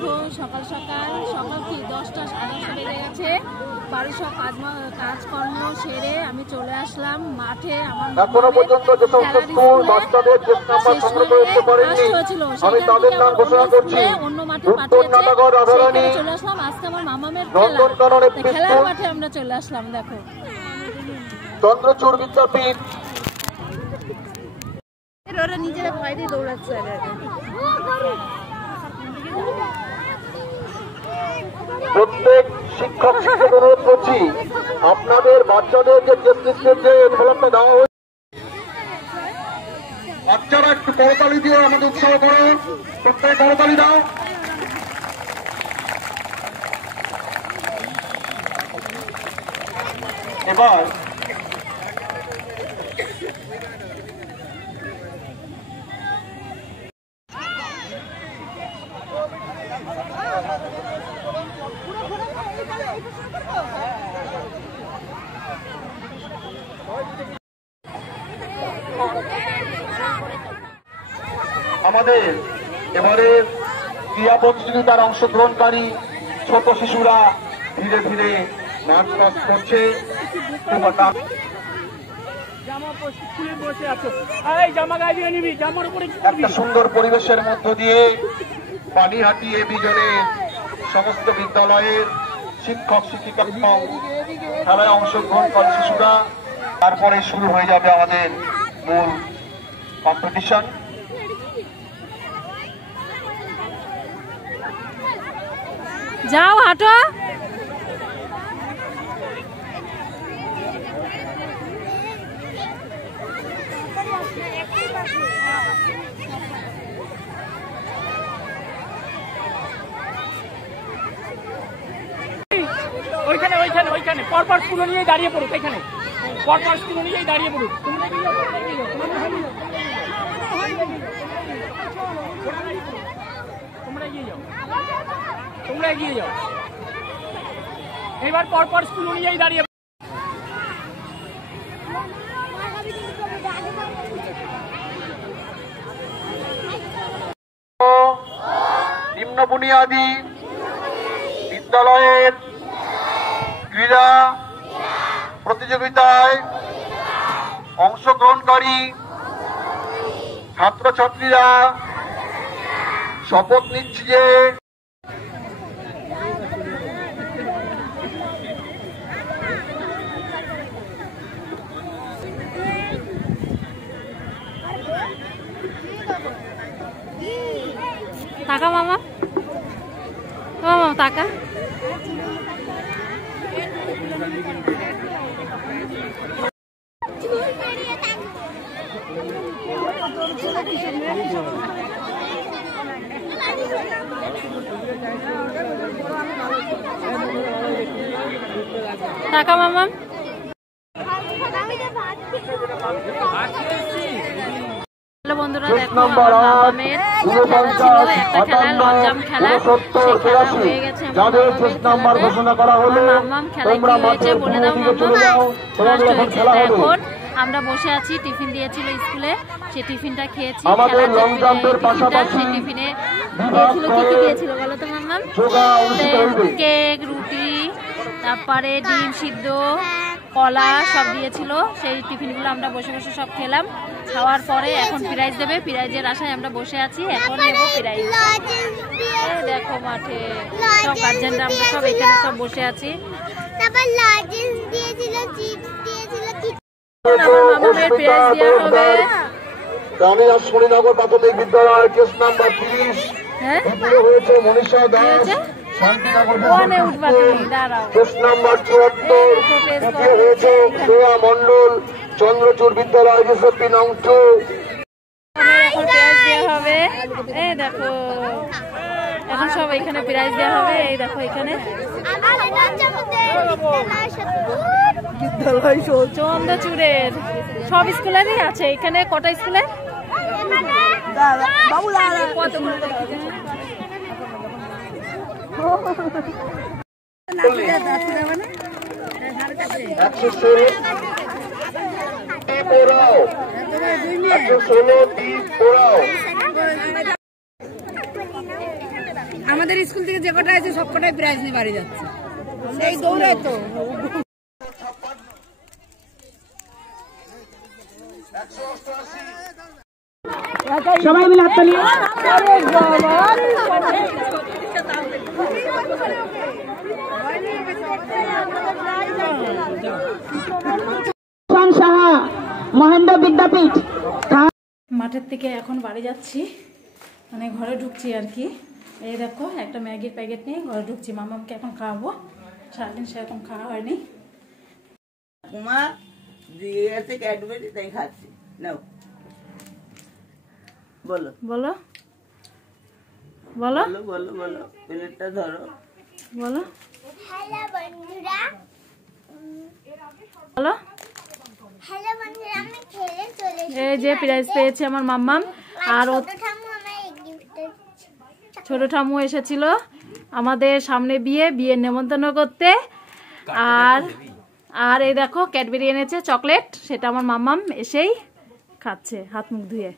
দেখো সকাল সকাল কি 10টা 10:30 বেজে গেছে। বাড়ির সব কাজকর্ম সেরে আমি চলে আসলাম মাঠে। আমার এখনো পর্যন্ত যে সমস্ত স্কুল বাচ্চাদের যে নাম্বার সংগ্রহ করতে পারেননি আমি তাদের নাম ঘোষণা করছি। অন্য মাঠে পাঠিয়েছে, চলে আসলাম। আজকে আমার মামামের খেলার মাঠে আমরা চলে আসলাম। দেখো চন্দ্রচূড় বিদ্যাপীঠ ওরা নিজেরা ভয় দিয়ে দৌড়াচ্ছে। প্রত্যেক শিক্ষক শিক্ষক অনুরোধ করছি আপনাদের বাচ্চাদের যে ফলনটা দেওয়া হয়েছে বাচ্চারা একটু করতালি দিয়ে আমাদের উৎসাহ করো। প্রত্যেক করতালি দাও। এবার আমাদের এবারে ক্রীড়া প্রতিযোগিতার অংশগ্রহণকারী ছোট শিশুরা ধীরে ধীরে নাচ নাচ করছে। একটা সুন্দর পরিবেশের মধ্য দিয়ে পানিহাটি এ বিজনের সমস্ত বিদ্যালয়ের শিক্ষক শিক্ষিকা খেলায় অংশগ্রহণকারী শিশুরা। তারপরে শুরু হয়ে যাবে আমাদের মূল কম্পিটিশন। যাও হাঁটো। ওইখানে ওইখানে ওইখানে পরপর স্কুল নিয়ে দাঁড়িয়ে পড়ুক। এখানে পরপর স্কুল নিয়ে দাঁড়িয়ে পড়ুক। তোমরা এগিয়ে যাও। এবার পরপর স্কুল অনুযায়ী দাঁড়িয়ে নিম্ন বুনিয়াদী বিদ্যালয়ের ক্রীড়া প্রতিযোগিতায় অংশগ্রহণকারী ছাত্রছাত্রীরা শপথ নিচ্ছি যে টাকা মামা মামা টাকা টাকা মামা বন্ধুরা দেখো আমার মামামের খেলা ছিল, একটা খেলা লং জাম্প খেলা, সেই খেলা হয়ে গেছে। আমার মামাম খেলা কি হয়েছে বলে দাও মামা। এখন আমরা বসে আছি, টিফিন দিয়েছিল স্কুলে, সেই টিফিনটা খেয়েছি। সেই টিফিনে দিয়েছিল কি কি দিয়েছিল বলো তো মামাম? কেক, রুটি, তারপরে ডিম সিদ্ধ, কলা সব দিয়েছিল। সেই টিফিনগুলো আমরা বসে বসে সব খেলাম। খাওয়ার পরে এখন প্রাইজ দেবে, প্রাইজের আশায় আমরা বসে আছি। এখন নেবো প্রাইজ। দেখো মাঠে সব গার্জেনরা আমরা সব এখানে সব বসে আছি। রানীরাজমণিনগর প্রাথমিক বিদ্যালয় কেস নাম্বার 30 হয়েছে মনীষা দাস। শান্তিনগর কেস নাম্বার 74 হয়েছে শ্রেয়া মন্ডল। চন্দ্রচূড় বিদ্যালয় রেসিপি নং 2। এখন প্রাইজ দেওয়া হবে। এই দেখো এখন সব এখানে প্রাইজ দেওয়া হবে। এই দেখো এখানে বিদ্যালয় চন্দ্রচূড়ের সব স্কুলেরই আছে। এখানে কটা স্কুলে আমাদের আমাদের স্কুল থেকে যে কটা আছে সব কটাই প্রাইজ নিয়ে বাড়ি যাচ্ছে, সেই দৌড়ায় তো। সবাই মিলে হাত তালি। সাহা মহেন্দ্র বিদ্যাপীঠ। মাঠের থেকে এখন বাড়ি যাচ্ছি, মানে ঘরে ঢুকছি আর কি। এই দেখো একটা ম্যাগির প্যাকেট নিয়ে ঘরে ঢুকছি, মামাকে এখন খাওয়াবো, সারাদিন সেরকম খাওয়া হয়নি। কুমার দিয়েছে ক্যাডবেরি, তাই খাচ্ছি। নাও বলো বলো বলো বলো বলো বলো, প্লেটটা ধরো, বলো হ্যালো বন্ধুরা, বলো। হ্যালো বন্ধুরা, আমি খেলে চলে এসেছি। এই যে প্রাইজ পেয়েছে আমার মাম্মাম, আর ও ছোট ঠাম্মু আমায় এই গিফটটা ছোট ঠাম্মু এসেছিল আমাদের সামনে বিয়ের নেমন্তন্ন করতে। আর এই দেখো ক্যাডবেরি এনেছে চকলেট, সেটা আমার মাম্মাম এসেই খাচ্ছে হাত মুখ ধুয়ে।